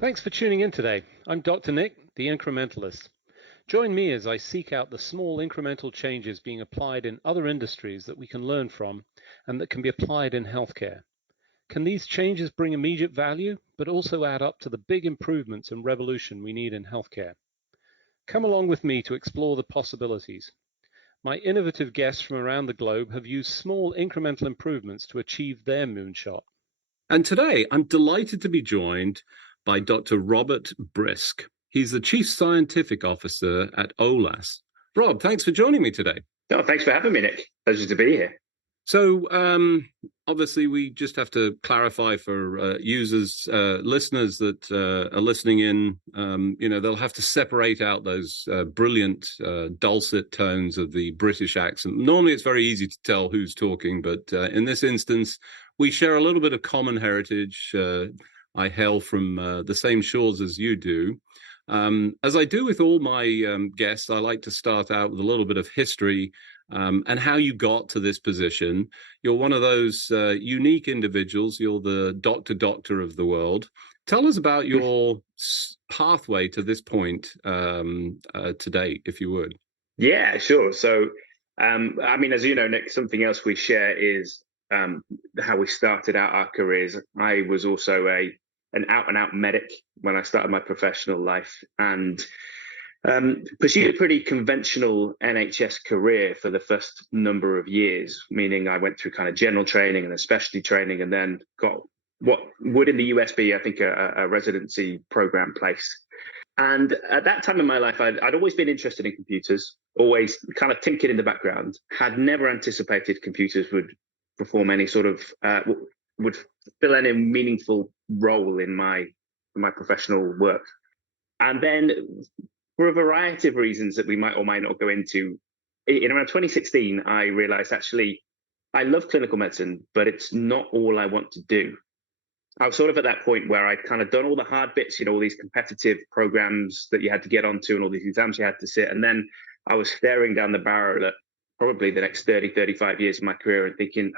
Thanks for tuning in today. I'm Dr. Nick, the Incrementalist. Join me as I seek out the small incremental changes being applied in other industries that we can learn from and that can be applied in healthcare. Can these changes bring immediate value, but also add up to the big improvements and revolution we need in healthcare? Come along with me to explore the possibilities. My innovative guests from around the globe have used small incremental improvements to achieve their moonshot. And today, I'm delighted to be joined by Dr. Robert Brisk. He's the Chief Scientific Officer at Eolas. Rob, thanks for joining me today. Oh, thanks for having me, Nick. Pleasure to be here. So, obviously, we just have to clarify for listeners that are listening in, they'll have to separate out those brilliant, dulcet tones of the British accent. Normally, it's very easy to tell who's talking, but in this instance, we share a little bit of common heritage. I hail from the same shores as you do. As I do with all my guests, I like to start out with a little bit of history and how you got to this position. You're one of those unique individuals. You're the doctor of the world. Tell us about your pathway to this point today, if you would. Yeah, sure. So, as you know, Nick, something else we share is how we started out our careers. I was also an out-and-out medic when I started my professional life, and pursued a pretty conventional NHS career for the first number of years, meaning I went through kind of general training and then specialty training, and then got what would in the US be, I think, a residency program place. And at that time in my life, I'd always been interested in computers, always kind of tinkered in the background, had never anticipated computers would perform any sort of, would fill any meaningful role in my professional work. And then for a variety of reasons that we might or might not go into, in around 2016, I realized actually I love clinical medicine, but it's not all I want to do. I was sort of at that point where I'd kind of done all the hard bits, all these competitive programs that you had to get onto and all these exams you had to sit. And then I was staring down the barrel at probably the next 30, 35 years of my career and thinking,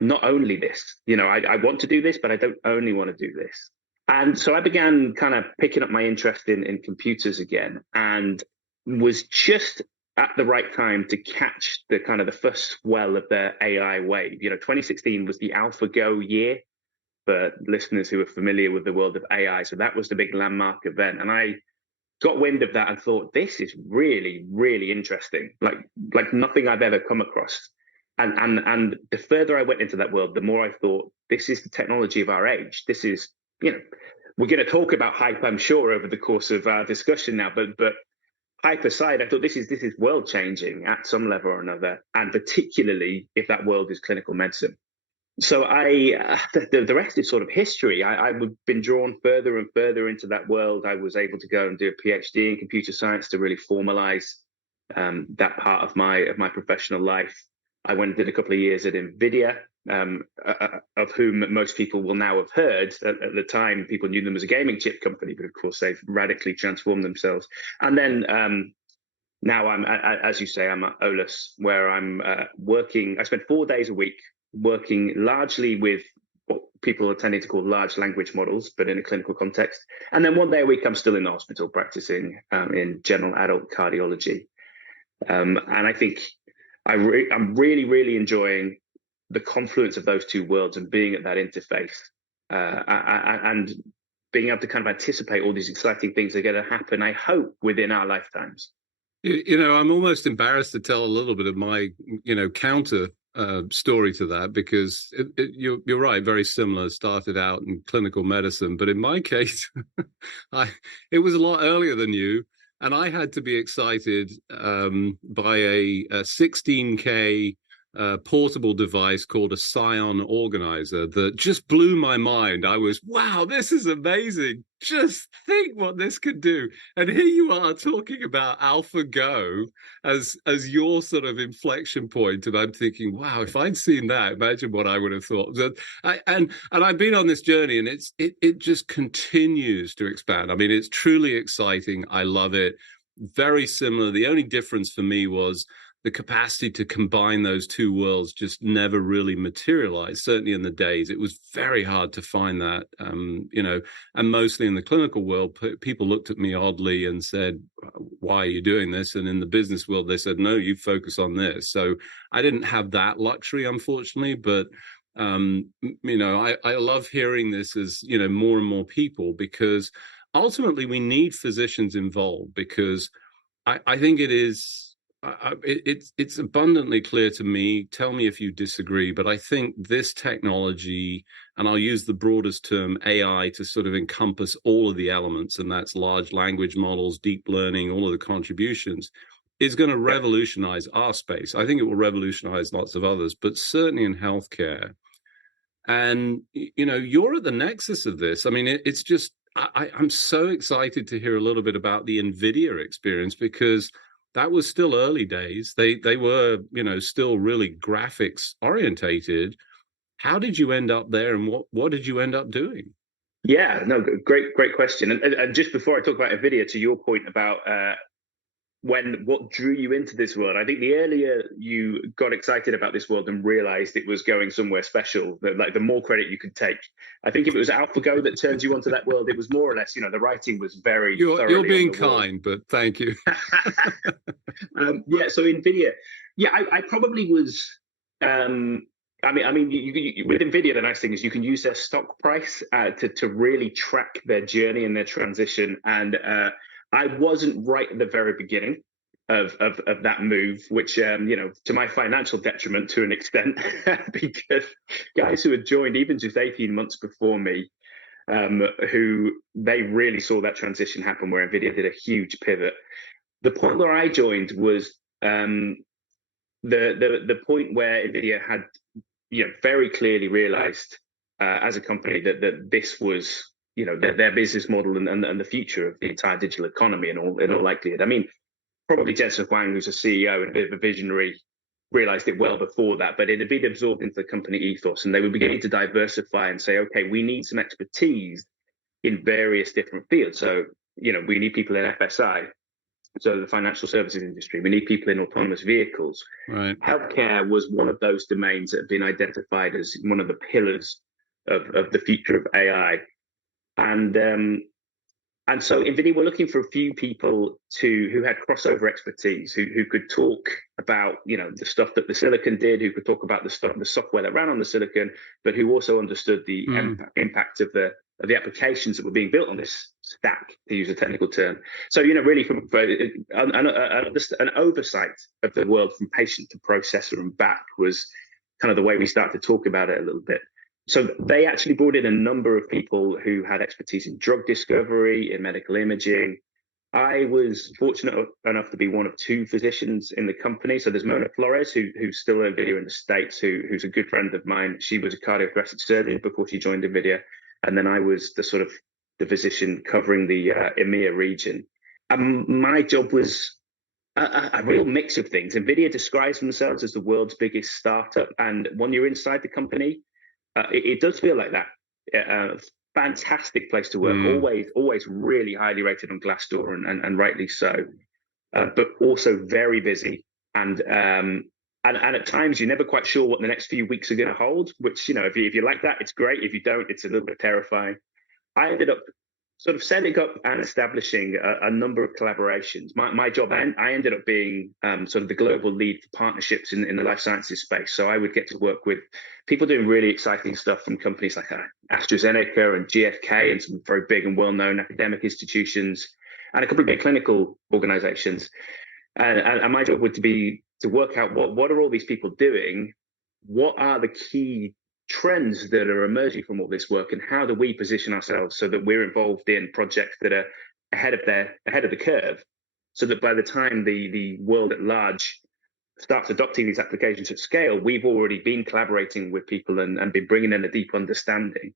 not only this, I want to do this, but I don't only want to do this. And so I began kind of picking up my interest in computers again, and was just at the right time to catch the kind of the first swell of the AI wave. 2016 was the AlphaGo year for listeners who are familiar with the world of AI. So that was the big landmark event. And I got wind of that and thought, this is really, really interesting, like nothing I've ever come across. And the further I went into that world, the more I thought, this is the technology of our age. This is, we're going to talk about hype, I'm sure, over the course of our discussion now, but hype aside, I thought this is world changing at some level or another, and particularly if that world is clinical medicine. So the rest is sort of history. I've been drawn further and further into that world. I was able to go and do a PhD in computer science to really formalize that part of my professional life. I went and did a couple of years at NVIDIA, of whom most people will now have heard. At the time, people knew them as a gaming chip company, but of course they've radically transformed themselves. And then now I'm, as you say, I'm at Eolas, where I'm working. I spend 4 days a week working largely with what people are tending to call large language models, but in a clinical context. And then 1 day a week, I'm still in the hospital practicing in general adult cardiology. And I think I'm really, really enjoying the confluence of those two worlds and being at that interface and being able to kind of anticipate all these exciting things that are going to happen, I hope, within our lifetimes. I'm almost embarrassed to tell a little bit of my, counter story to that, because you're right, very similar. Started out in clinical medicine, but in my case, it was a lot earlier than you. And I had to be excited by a 16K portable device called a Scion organizer that just blew my mind. I was, wow, this is amazing. Just think what this could do. And here you are talking about AlphaGo as your sort of inflection point. And I'm thinking, wow, if I'd seen that, imagine what I would have thought. And I've been on this journey, and it just continues to expand. I mean, it's truly exciting. I love it. Very similar. The only difference for me was the capacity to combine those two worlds just never really materialized. Certainly in the days, it was very hard to find that, and mostly in the clinical world, people looked at me oddly and said, why are you doing this? And in the business world, they said, no, you focus on this. So I didn't have that luxury, unfortunately, but I love hearing this as, more and more people, because ultimately we need physicians involved, because I think it is, it's abundantly clear to me, tell me if you disagree, but I think this technology, and I'll use the broadest term, AI, to sort of encompass all of the elements, and that's large language models, deep learning, all of the contributions, is going to revolutionize our space. I think it will revolutionize lots of others, but certainly in healthcare. And, you're at the nexus of this. I mean, it's just, I'm so excited to hear a little bit about the NVIDIA experience, because that was still early days. They were, still really graphics orientated. How did you end up there, and what did you end up doing? Yeah, no, great question. And just before I talk about NVIDIA, to your point about what drew you into this world, I think the earlier you got excited about this world and realized it was going somewhere special, the more credit you could take. I think if it was AlphaGo that turned you onto that world, it was more or less, the writing was very You're being kind, but thank you. So NVIDIA, I probably was. With NVIDIA, the nice thing is you can use their stock price to really track their journey and their transition. And I wasn't right at the very beginning of that move, which, to my financial detriment to an extent, because guys who had joined even just 18 months before me, who they really saw that transition happen where NVIDIA did a huge pivot. The point where I joined was the point where NVIDIA had very clearly realized as a company that this was their business model and the future of the entire digital economy in all likelihood. I mean, probably Jensen Huang, who's a CEO and a bit of a visionary, realized it well before that, but it had been absorbed into the company ethos, and they were beginning to diversify and say, okay, we need some expertise in various different fields. So, we need people in FSI, so the financial services industry. We need people in autonomous vehicles. Right. Healthcare was one of those domains that had been identified as one of the pillars of the future of AI. And so NVIDIA were looking for a few people who had crossover expertise, who could talk about the stuff that the silicon did, who could talk about the software that ran on the silicon, but who also understood the impact of the applications that were being built on this stack, to use a technical term. So really from an oversight of the world from patient to processor and back was kind of the way we started to talk about it a little bit. So they actually brought in a number of people who had expertise in drug discovery, in medical imaging. I was fortunate enough to be one of two physicians in the company. So there's Mona Flores, who's still NVIDIA in the States, who's a good friend of mine. She was a cardiothoracic surgeon before she joined NVIDIA. And then I was the physician covering the EMEA region. And my job was a real mix of things. NVIDIA describes themselves as the world's biggest startup. And when you're inside the company, it does feel like that. Fantastic place to work. Always really highly rated on Glassdoor, and rightly so. But also very busy, and at times you're never quite sure what the next few weeks are going to hold. Which if you like that, it's great. If you don't, it's a little bit terrifying. I ended up sort of setting up and establishing a number of collaborations. My job, I ended up being sort of the global lead for partnerships in the life sciences space. So I would get to work with people doing really exciting stuff from companies like AstraZeneca and GSK and some very big and well-known academic institutions and a couple of big clinical organizations. And my job would be to work out what are all these people doing? What are the key trends that are emerging from all this work, and how do we position ourselves so that we're involved in projects that are ahead of the curve, so that by the time the world at large starts adopting these applications at scale, we've already been collaborating with people and been bringing in a deep understanding,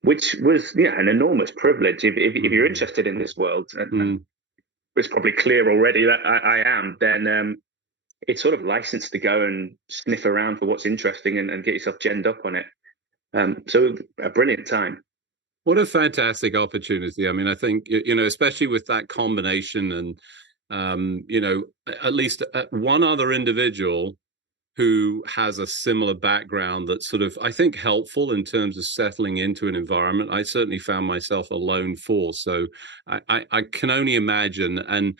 which was an enormous privilege. If you're interested in this world, and it's probably clear already that I am, then it's sort of licensed to go and sniff around for what's interesting and get yourself genned up on it. So a brilliant time. What a fantastic opportunity. I mean, I think, especially with that combination and at least one other individual who has a similar background that's sort of, I think, helpful in terms of settling into an environment. I certainly found myself a lone force. So I can only imagine. And,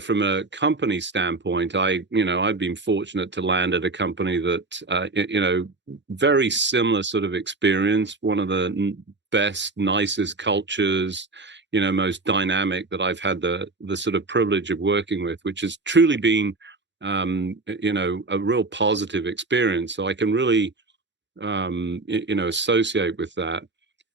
from a company standpoint, I've been fortunate to land at a company that, very similar sort of experience, one of the best, nicest cultures, most dynamic that I've had the sort of privilege of working with, which has truly been a real positive experience. So I can really, associate with that.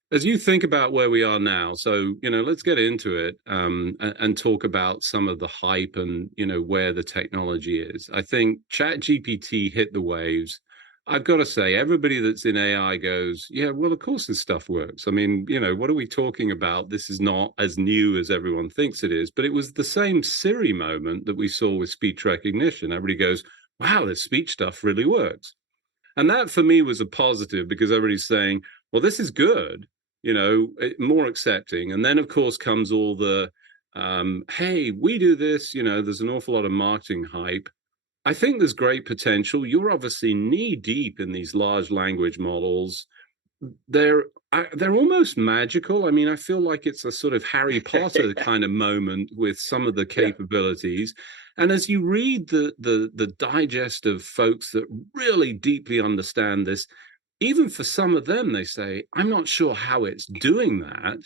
As you think about where we are now, so, let's get into it and talk about some of the hype and, where the technology is. I think ChatGPT hit the waves. I've got to say, everybody that's in AI goes, yeah, well, of course this stuff works. I mean, what are we talking about? This is not as new as everyone thinks it is. But it was the same Siri moment that we saw with speech recognition. Everybody goes, wow, this speech stuff really works. And that for me was a positive, because everybody's saying, well, this is good, more accepting. And then, of course, comes all the, hey, we do this, there's an awful lot of marketing hype. I think there's great potential. You're obviously knee deep in these large language models. They're almost magical. I mean, I feel like it's a sort of Harry Potter kind of moment with some of the capabilities. And as you read the digest of folks that really deeply understand this, even for some of them, they say, I'm not sure how it's doing that,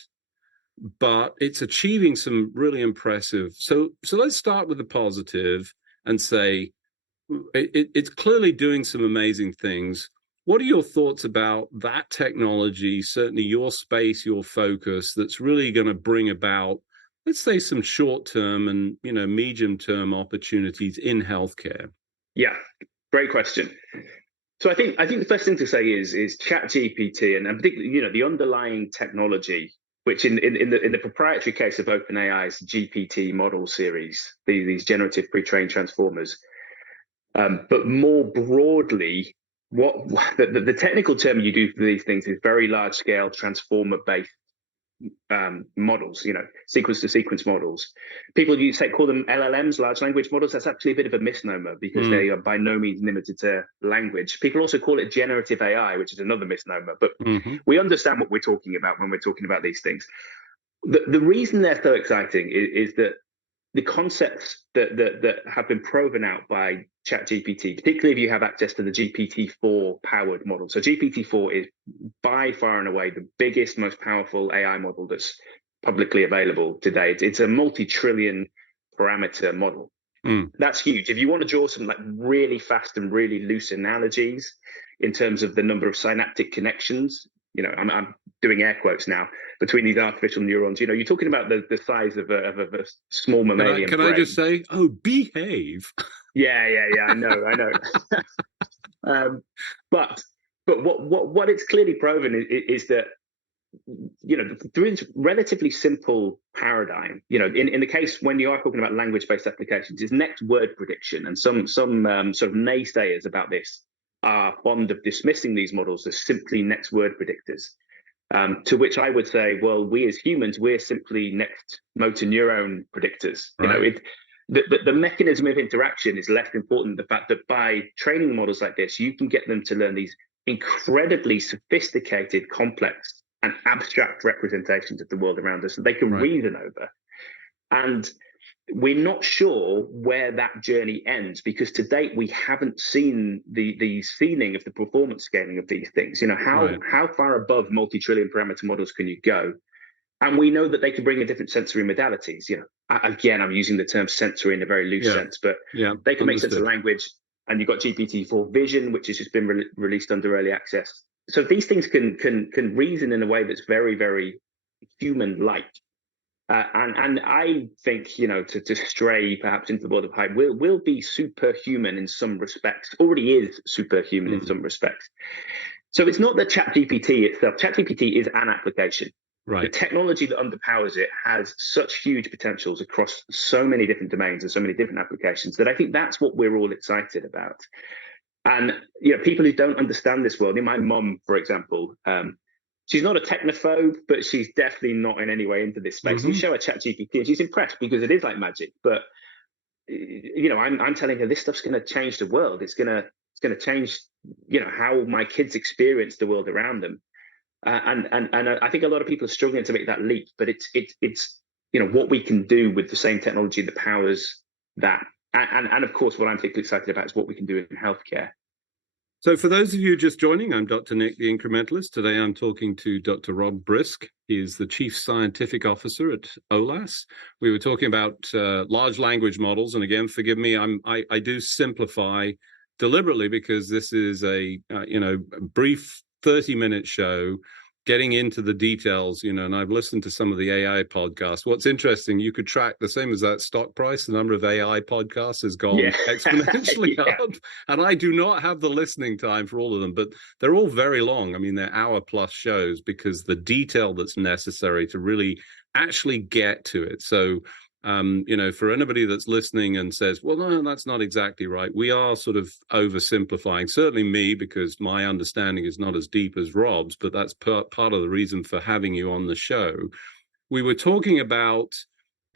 but it's achieving some really impressive. So let's start with the positive and say, it's clearly doing some amazing things. What are your thoughts about that technology, certainly your space, your focus, that's really going to bring about, let's say, some short-term and, medium-term opportunities in healthcare? Yeah, great question. So I think the first thing to say is ChatGPT, and particularly, the underlying technology, which in the proprietary case of OpenAI's GPT model series, these generative pre-trained transformers. But more broadly, what the technical term you do for these things is very large scale transformer-based models, sequence-to-sequence models. People call them LLMs, large language models. That's actually a bit of a misnomer, because they are by no means limited to language. People also call it generative AI, which is another misnomer. But we understand what we're talking about when we're talking about these things. The reason they're so exciting is that the concepts that have been proven out by ChatGPT, particularly if you have access to the GPT-4 powered model. So GPT-4 is by far and away the biggest, most powerful AI model that's publicly available today. It's a multi-trillion parameter model. That's huge. If you want to draw some really fast and really loose analogies in terms of the number of synaptic connections, I'm doing air quotes now, between these artificial neurons, you're talking about the size of a small mammalian Can brain. I just say, behave? Yeah, I know. But what it's clearly proven is that, through this relatively simple paradigm, in the case when you are talking about language-based applications, it's next word prediction. And some sort of naysayers about this are fond of dismissing these models as simply next word predictors. To which I would say, well, we as humans, we're simply next motor neuron predictors. Right. The mechanism of interaction is less important. The fact that by training models like this, you can get them to learn these incredibly sophisticated, complex, and abstract representations of the world around us that they can reason over. And we're not sure where that journey ends, because to date we haven't seen the ceiling of the performance scaling of these things. How far above multi-trillion parameter models can you go? And we know that they can bring in different sensory modalities. Again, I'm using the term sensory in a very loose sense, but they can make sense of language. And you've got GPT-4 Vision, which has just been released under early access. So these things can reason in a way that's very, very human-like. And I think, to stray perhaps into the world of hype, will be superhuman in some respects, already is superhuman in some respects. So it's not that ChatGPT itself, ChatGPT is an application. Right. The technology that underpowers it has such huge potentials across so many different domains and so many different applications that I think that's what we're all excited about. And, people who don't understand this world, my mum, for example, she's not a technophobe, but she's definitely not in any way into this space. You show her ChatGPT and she's impressed because it is like magic. But I'm telling her this stuff's going to change the world. It's going to change, how my kids experience the world around them. And I think a lot of people are struggling to make that leap, but it's what we can do with the same technology that powers that. And of course, what I'm particularly excited about is what we can do in healthcare. So for those of you just joining, I'm Dr. Nick, the Incrementalist. Today I'm talking to Dr. Rob Brisk. He is the Chief Scientific Officer at Eolas. We were talking about large language models. And again, forgive me, I do simplify deliberately because this is a brief 30-minute show getting into the details, and I've listened to some of the AI podcasts. What's interesting, you could track the same as that stock price. The number of AI podcasts has gone exponentially up. And I do not have the listening time for all of them, but they're all very long. I mean, they're hour-plus shows because the detail that's necessary to really actually get to it. So, for anybody that's listening and says, well, no, that's not exactly right. We are sort of oversimplifying, certainly me, because my understanding is not as deep as Rob's, but that's part of the reason for having you on the show. We were talking about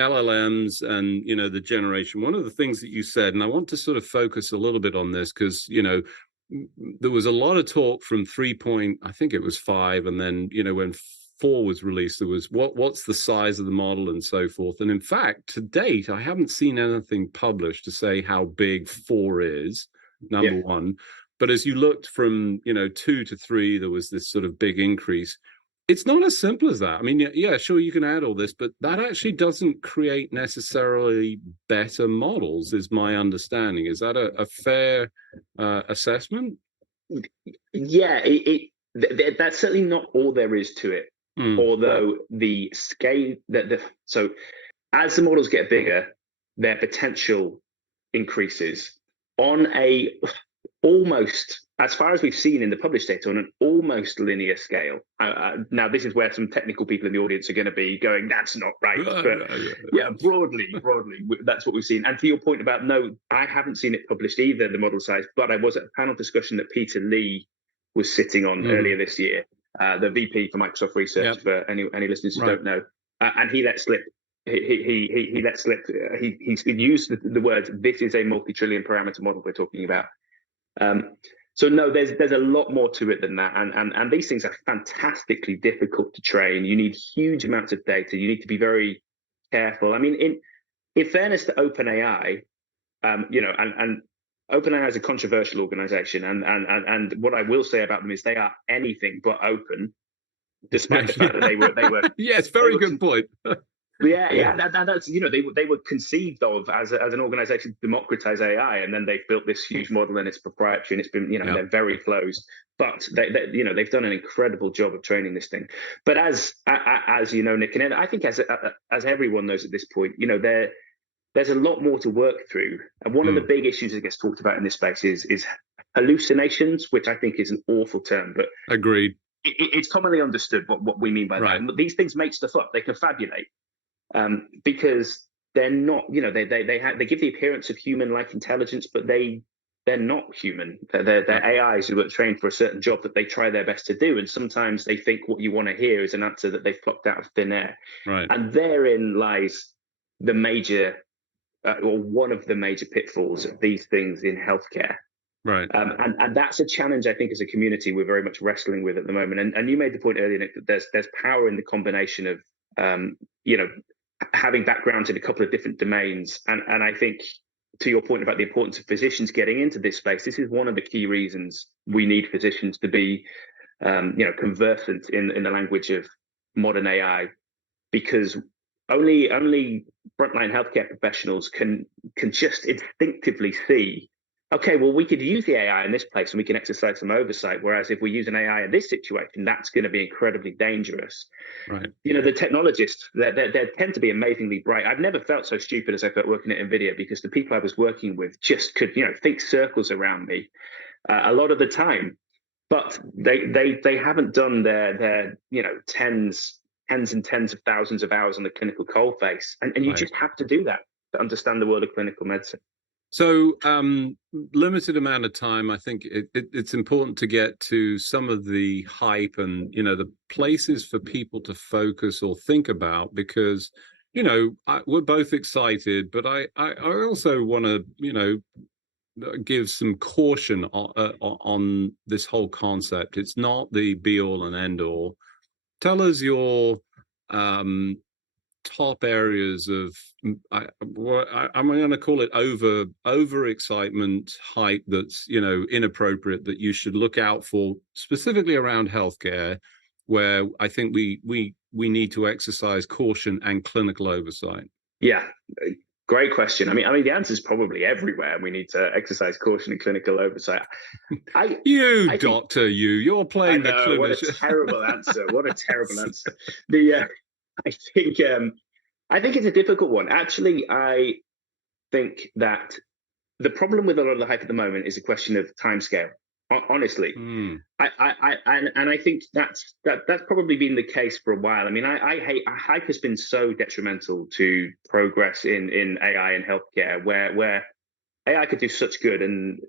LLMs and, the generation. One of the things that you said, and I want to sort of focus a little bit on this because, there was a lot of talk from 3.5, and then, when 4 was released, there was what's the size of the model and so forth. And in fact, to date, I haven't seen anything published to say how big 4 is, number one. But as you looked from 2 to 3, there was this sort of big increase. It's not as simple as that. I mean, yeah, sure, you can add all this, but that actually doesn't create necessarily better models, is my understanding. Is that a fair assessment? Yeah, that's certainly not all there is to it. Although the scale so as the models get bigger, their potential increases on a almost, as far as we've seen in the published data, on an almost linear scale. Now, this is where some technical people in the audience are going to be going, that's not right. But broadly, that's what we've seen. And to your point about, no, I haven't seen it published either, the model size, but I was at a panel discussion that Peter Lee was sitting on earlier this year. The VP for Microsoft Research, for any listeners who don't know, and he let slip. He let slip. He used the words, "This is a multi-trillion parameter model we're talking about." So no, there's a lot more to it than that, and these things are fantastically difficult to train. You need huge amounts of data. You need to be very careful. I mean, in fairness to OpenAI, and OpenAI is a controversial organization, and what I will say about them is they are anything but open, despite the fact that they were. Yes, very good point. That's they were conceived of as an organization to democratize AI, and then they've built this huge model and it's proprietary and it's been they're very closed, but they've done an incredible job of training this thing. But as Nick, and I think as everyone knows at this point, there's a lot more to work through. And one of the big issues that gets talked about in this space is hallucinations, which I think is an awful term, but agreed. It's commonly understood what we mean by that. And these things make stuff up. They confabulate because they're not, they give the appearance of human-like intelligence, but they're not human. They're AIs who are trained for a certain job that they try their best to do. And sometimes they think what you want to hear is an answer that they've plucked out of thin air. Right. And therein lies the major or one of the major pitfalls of these things in healthcare. Right. And that's a challenge, I think, as a community, we're very much wrestling with at the moment. And you made the point earlier, Nick, that there's power in the combination of, having backgrounds in a couple of different domains. And I think, to your point about the importance of physicians getting into this space, this is one of the key reasons we need physicians to be, conversant in the language of modern AI, because only frontline healthcare professionals can just instinctively see, okay, well, we could use the AI in this place and we can exercise some oversight. Whereas if we use an AI in this situation, that's going to be incredibly dangerous. Right. The technologists, they tend to be amazingly bright. I've never felt so stupid as I felt working at NVIDIA, because the people I was working with just could, think circles around me a lot of the time. But they haven't done their tens and tens of thousands of hours on the clinical coalface. And you just have to do that to understand the world of clinical medicine. So limited amount of time. I think it's important to get to some of the hype and, the places for people to focus or think about, because, we're both excited, but I also want to, give some caution on this whole concept. It's not the be all and end all. Tell us your top areas of, I'm going to call it over excitement, hype that's inappropriate, that you should look out for, specifically around healthcare, where I think we need to exercise caution and clinical oversight. Yeah, great question. I mean, the answer is probably everywhere. We need to exercise caution and clinical oversight. You're playing the clinician. What a terrible answer. What a terrible answer. I think it's a difficult one. Actually, I think that the problem with a lot of the hype at the moment is a question of timescale. Honestly, I think that's probably been the case for a while. I mean, hype has been so detrimental to progress in AI and healthcare, where AI could do such good, and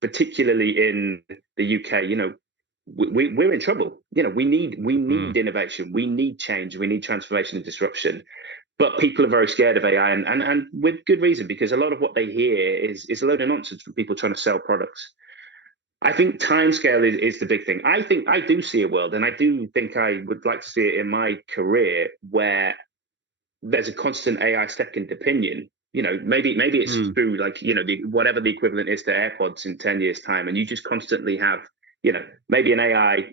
particularly in the UK, we're in trouble. We need innovation, we need change, we need transformation and disruption. But people are very scared of AI, and with good reason, because a lot of what they hear is a load of nonsense from people trying to sell products. I think timescale is the big thing. I think I do see a world, and I do think I would like to see it in my career, where there's a constant AI second opinion. Maybe it's through whatever the equivalent is to AirPods in 10 years' time, and you just constantly have maybe an AI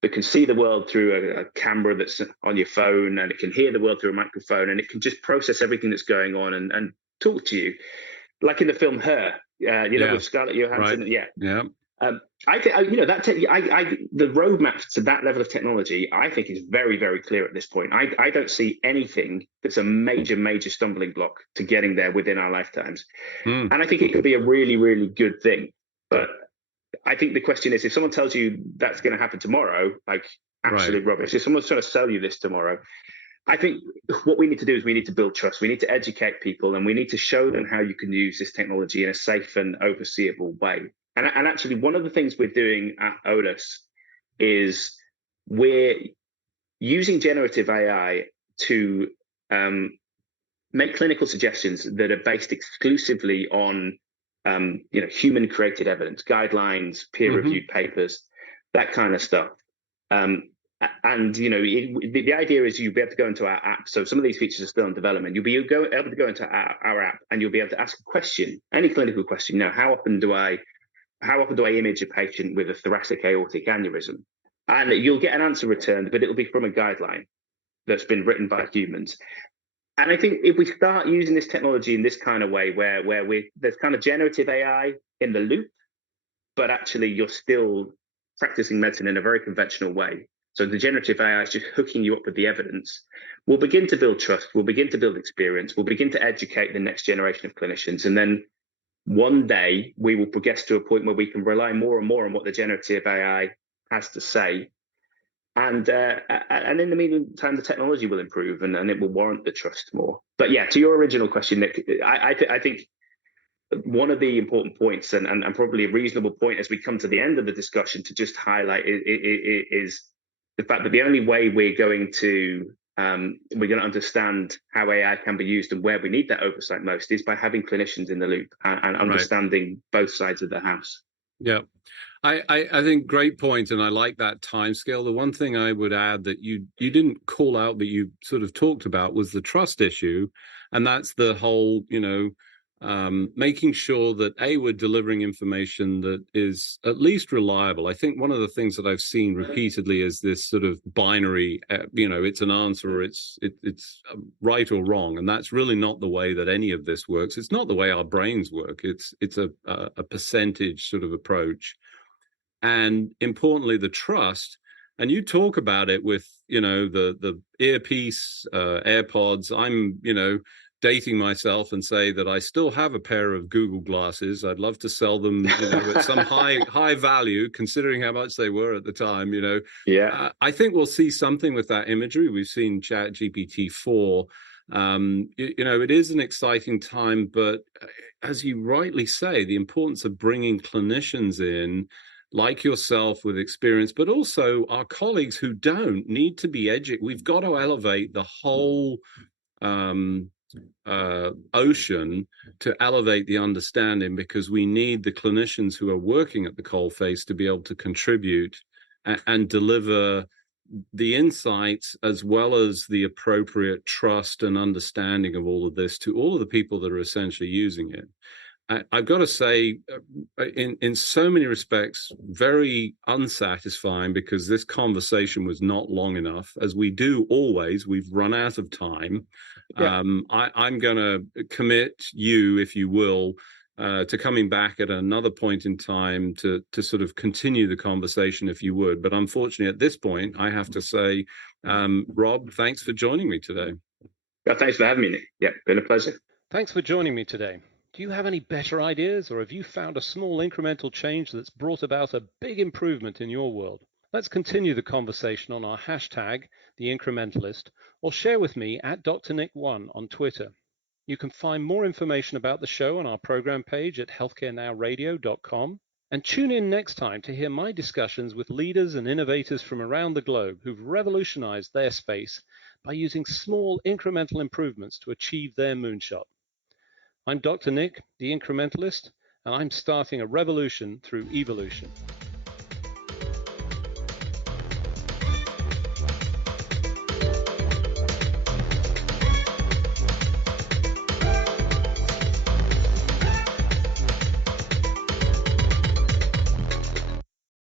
that can see the world through a camera that's on your phone, and it can hear the world through a microphone, and it can just process everything that's going on and talk to you, like in the film Her, with Scarlett Johansson. Right. Yeah. The roadmap to that level of technology, I think, is very, very clear at this point. I don't see anything that's a major, major stumbling block to getting there within our lifetimes. And I think it could be a really, really good thing. But I think the question is, if someone tells you that's going to happen tomorrow, absolute rubbish. If someone's trying to sell you this tomorrow, I think what we need to do is we need to build trust. We need to educate people, and we need to show them how you can use this technology in a safe and overseeable way. And actually, one of the things we're doing at Eolas is we're using generative AI to make clinical suggestions that are based exclusively on human-created evidence, guidelines, peer-reviewed papers, that kind of stuff. The idea is you'll be able to go into our app. So some of these features are still in development. You'll be able to go into our app, and you'll be able to ask a question, any clinical question. How often do I image a patient with a thoracic aortic aneurysm? And you'll get an answer returned, but it'll be from a guideline that's been written by humans. And I think if we start using this technology in this kind of way, where there's kind of generative AI in the loop, but actually you're still practicing medicine in a very conventional way. So the generative AI is just hooking you up with the evidence. We'll begin to build trust. We'll begin to build experience. We'll begin to educate the next generation of clinicians. And then one day we will progress to a point where we can rely more and more on what the generative AI has to say. And in the meantime, the technology will improve, and it will warrant the trust more. But yeah, to your original question, Nick, I think one of the important points, and probably a reasonable point as we come to the end of the discussion to just highlight, is the fact that the only way we're going to understand how AI can be used and where we need that oversight most is by having clinicians in the loop and understanding both sides of the house. Yeah. I think great point, and I like that timescale. The one thing I would add that you didn't call out, but you sort of talked about, was the trust issue, and that's the whole, making sure that we're delivering information that is at least reliable. I think one of the things that I've seen repeatedly is this sort of binary, it's an answer, or it's right or wrong, and that's really not the way that any of this works. It's not the way our brains work. It's a percentage sort of approach. And importantly, the trust, and you talk about it with, the earpiece, AirPods. I'm, dating myself and say that I still have a pair of Google glasses. I'd love to sell them, at some high value, considering how much they were at the time, Yeah. I think we'll see something with that imagery. We've seen ChatGPT-4. It is an exciting time, but as you rightly say, the importance of bringing clinicians in, like yourself, with experience, but also our colleagues who don't need to be educated. We've got to elevate the whole ocean to elevate the understanding, because we need the clinicians who are working at the coalface to be able to contribute and deliver the insights as well as the appropriate trust and understanding of all of this to all of the people that are essentially using it. I've got to say, in so many respects, very unsatisfying, because this conversation was not long enough. As we do always, we've run out of time. Yeah. I'm going to commit you, if you will, to coming back at another point in time to sort of continue the conversation, if you would. But unfortunately, at this point, I have to say, Rob, thanks for joining me today. Yeah, thanks for having me, Nick. Yeah, been a pleasure. Thanks for joining me today. Do you have any better ideas, or have you found a small incremental change that's brought about a big improvement in your world? Let's continue the conversation on our hashtag, The Incrementalist, or share with me at DrNick1 on Twitter. You can find more information about the show on our program page at healthcarenowradio.com, and tune in next time to hear my discussions with leaders and innovators from around the globe who've revolutionized their space by using small incremental improvements to achieve their moonshot. I'm Dr. Nick, the Incrementalist, and I'm starting a revolution through evolution.